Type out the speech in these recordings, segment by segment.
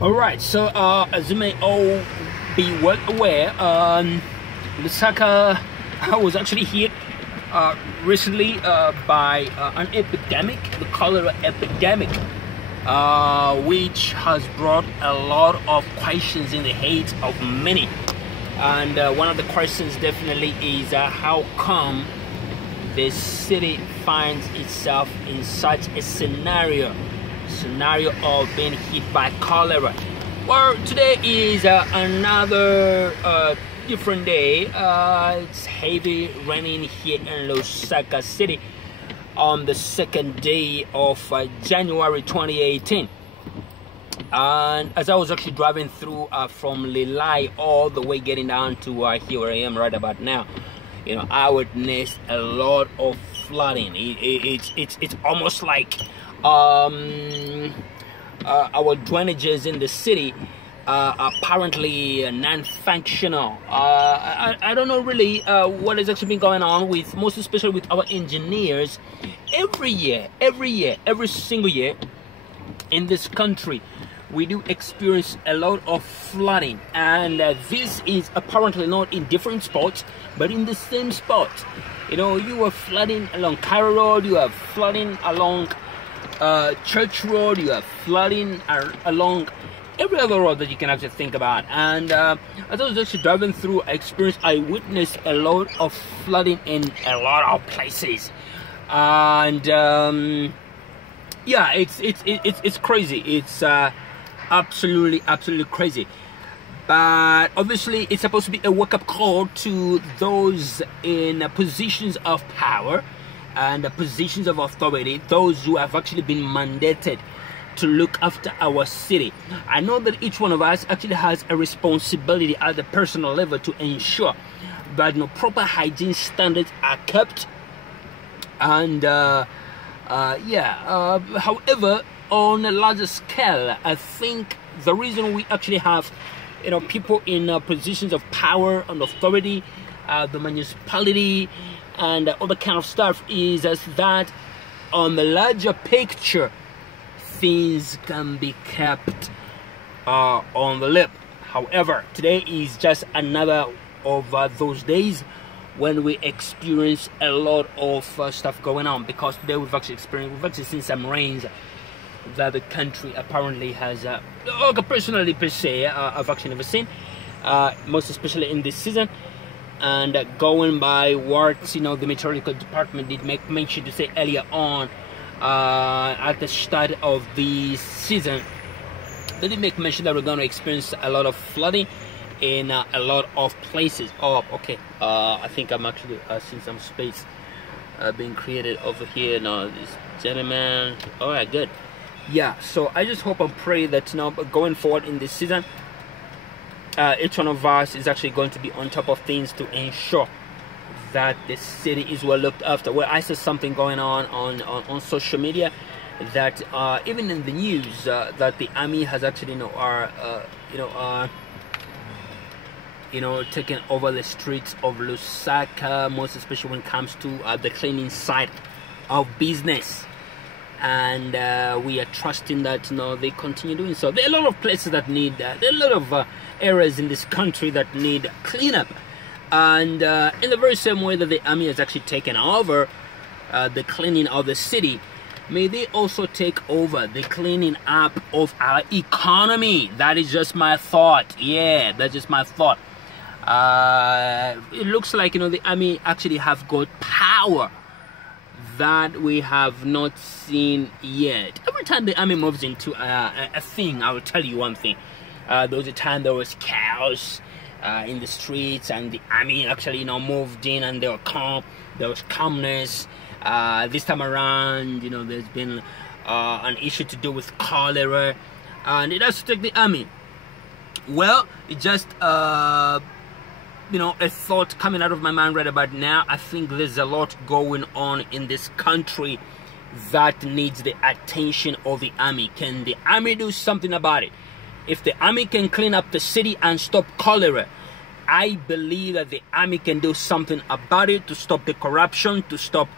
Alright, so as you may all be well aware, Lusaka was actually hit recently by an epidemic, the cholera epidemic, which has brought a lot of questions in the heads of many. And one of the questions definitely is how come the city finds itself in such a scenario of being hit by cholera. Well, today is another different day. It's heavy raining here in Lusaka City on the second day of January 2018. And as I was actually driving through from Lilai all the way getting down to here where I am right about now, you know, I witnessed a lot of flooding. It's almost like our drainages in the city are apparently non-functional. I don't know really what has actually been going on with, most especially with our engineers. Every single year in this country, we do experience a lot of flooding, and this is apparently not in different spots, but in the same spot. You know, you are flooding along Cairo Road, you are flooding along Church Road, you are flooding along every other road that you can actually think about. And as I was actually driving through, I witnessed a lot of flooding in a lot of places, and yeah, it's crazy. It's absolutely crazy. But obviously it's supposed to be a wake-up call to those in positions of power and positions of authority, those who have actually been mandated to look after our city. I know that each one of us actually has a responsibility at the personal level to ensure that proper hygiene standards are kept. And however, on a larger scale, I think the reason we actually have people in positions of power and authority, the municipality and other kind of stuff, is that on the larger picture things can be kept on the lip. However, today is just another of those days when we experience a lot of stuff going on, because today we've actually seen some rains that the country apparently has personally per se I've actually never seen, most especially in this season. And going by what the meteorological department did make mention to say earlier on at the start of the season, they did make mention that we're going to experience a lot of flooding in a lot of places. I think I'm actually seeing some space being created over here now, this gentleman. All right, good. Yeah, so I just hope and pray that going forward in this season, each one of us is actually going to be on top of things to ensure that the city is well looked after. Well, I saw something going on social media that even in the news that the army has actually taken over the streets of Lusaka, most especially when it comes to the cleaning side of business. And we are trusting that they continue doing so. There are a lot of places that need there are a lot of areas in this country that need cleanup, and in the very same way that the army has actually taken over the cleaning of the city, may they also take over the cleaning up of our economy. That is just my thought. Yeah, that's just my thought. It looks like the army actually have got power that we have not seen yet. Every time the army moves into a thing, I will tell you one thing. There was a time there was chaos in the streets, and the army actually moved in, and they were calm. There was calmness. This time around, there's been an issue to do with cholera, and it has to take the army. Well, it just a thought coming out of my mind right about now. I think there's a lot going on in this country that needs the attention of the army. Can the army do something about it? If the army can clean up the city and stop cholera, I believe that the army can do something about it to stop the corruption, to stop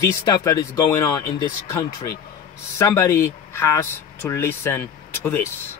this stuff that is going on in this country. Somebody has to listen to this.